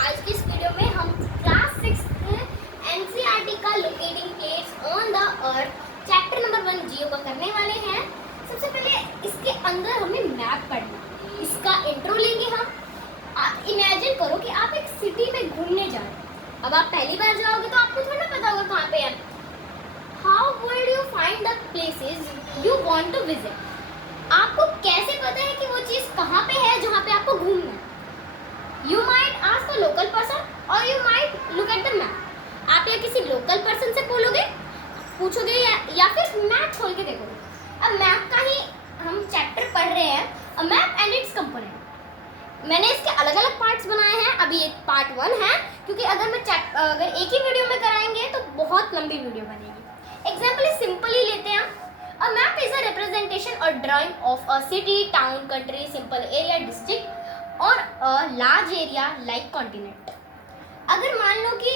आज की इस वीडियो में हम क्लास 6 एनसीईआरटी का locating place on the earth chapter number 1 जियो का करने वाले हैं। सबसे पहले इसके अंदर हमें मैप पढ़ना, इसका इंट्रो लेंगे हम। इमेजिन करो कि आप एक सिटी में घूमने जा रहे हैं। अब आप पहली बार जाओगे तो आपको थोड़ा पता होगा कहाँ पे है। How would you find the places you want to visit? आपको कैसे पता है कि वो चीज़ कहाँ पे है जहाँ पे आपको घूमना है? You might ask a local person or you might look at the map. आप या किसी लोकल पर्सन से पूछोगे या फिर मैप खोल के देखोगे। अब मैप का ही हम चैप्टर पढ़ रहे हैं, a map and it's component. मैंने इसके अलग अलग पार्ट्स बनाए हैं। अभी एक पार्ट 1 है, क्योंकि अगर एक ही वीडियो में कराएंगे तो बहुत लंबी वीडियो बनेगी। एग्जाम्पल सिंपल ही लेते हैं। A map is a representation or drawing of a city, town, country, simple area, district or a large area like continent. अगर मान लो कि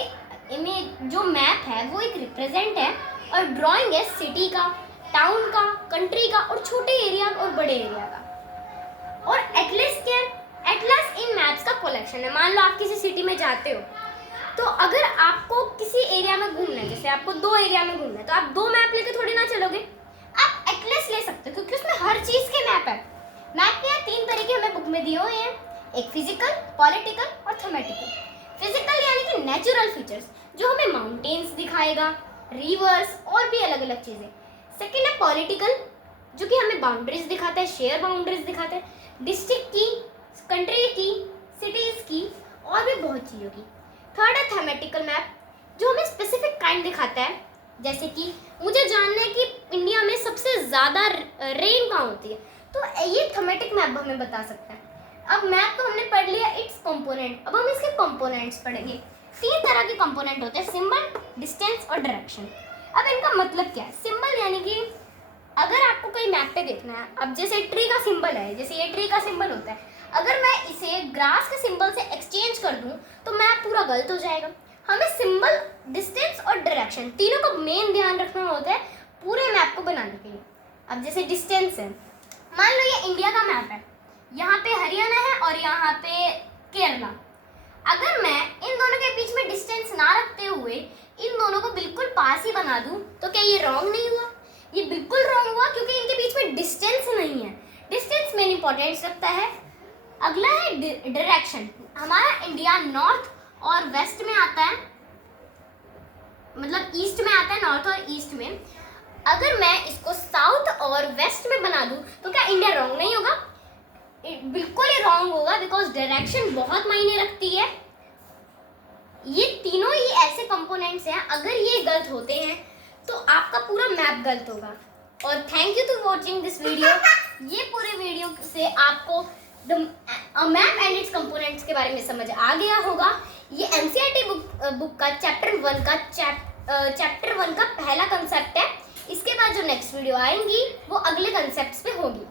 इमेज जो मैप है वो एक रिप्रेजेंट है और ड्राइंग है सिटी का, टाउन का, कंट्री का और छोटे एरिया और बड़े एरिया का। और एटलस क्या है? एटलस इन मैप्स का कलेक्शन है। मान लो आप किसी सिटी में जाते हो, तो अगर आपको किसी एरिया में घूमना है, जैसे आपको 2 एरिया में घूमना है, तो आप 2 मैप लेके थोड़ी ना चलोगे। आप एटलस ले सकते हो क्योंकि उसमें हर चीज़ के मैप है। मैप के 3 तरीके हमें बुक में दिए हुए हैं, एक फिजिकल, पॉलिटिकल और थीमेटिकल। फिजिकल यानी कि नेचुरल फीचर्स जो हमें माउंटेन्स दिखाएगा, रिवर्स और भी अलग अलग चीज़ें। सेकेंड है पॉलिटिकल, जो कि हमें बाउंड्रीज दिखाता है, शेयर बाउंड्रीज दिखाता है, डिस्ट्रिक्ट की, कंट्री की, सिटीज़ की और भी बहुत चीज़ों की। थर्ड है थीमेटिकल मैप, जो हमें स्पेसिफिक काइंड दिखाता है, जैसे कि मुझे जानना है कि इंडिया में सबसे ज़्यादा रेन कहाँ होती है, तो ये थीमेटिक मैप हमें बता सकता है। अब मैप तो हमने पढ़ लिया इट्स कंपोनेंट, अब हम इसके कंपोनेंट्स पढ़ेंगे। 3 तरह के कंपोनेंट होते हैं, सिंबल, डिस्टेंस और डायरेक्शन। अब इनका मतलब क्या है? सिंबल यानी कि अगर आपको कोई मैप पे देखना है, अब जैसे ट्री का सिंबल है, जैसे ये ट्री का सिंबल होता है, अगर मैं इसे ग्रास के सिंबल से एक्सचेंज कर दूं तो मैप पूरा गलत हो जाएगा। हमें सिंबल, डिस्टेंस और डायरेक्शन तीनों का मेन ध्यान रखना होता है पूरे मैप को बनाने के लिए। अब जैसे डिस्टेंस है, मान लो ये इंडिया का मैप है, यहाँ पे हरियाणा है और यहाँ पे केरला। अगर मैं इन दोनों के बीच में डिस्टेंस ना रखते हुए इन दोनों को बिल्कुल पास ही बना दूं तो क्या ये रॉन्ग नहीं हुआ? ये बिल्कुल रॉन्ग हुआ, क्योंकि इनके बीच में डिस्टेंस नहीं है। डिस्टेंस मेन इंपॉर्टेंस रखता है। अगला है डायरेक्शन। हमारा इंडिया नॉर्थ और वेस्ट में आता है, मतलब ईस्ट में आता है, नॉर्थ और ईस्ट में। अगर मैं इसको साउथ और वेस्ट में बना दूं तो क्या इंडिया रॉन्ग नहीं होगा? बिल्कुल ही रॉन्ग होगा, बिकॉज डायरेक्शन बहुत मायने रखती है। ये तीनों ही ऐसे कंपोनेंट्स हैं, अगर ये गलत होते हैं तो आपका पूरा मैप गलत होगा। और thank you for watching this video. ये पूरे वीडियो से आपको मैप एंड इट्स कंपोनेंट्स के बारे में समझ आ गया होगा। ये एनसीईआरटी बुक का चैप्टर 1 का पहला कंसेप्ट है। इसके बाद जो नेक्स्ट वीडियो आएंगी वो अगले कंसेप्ट्स पे होगी।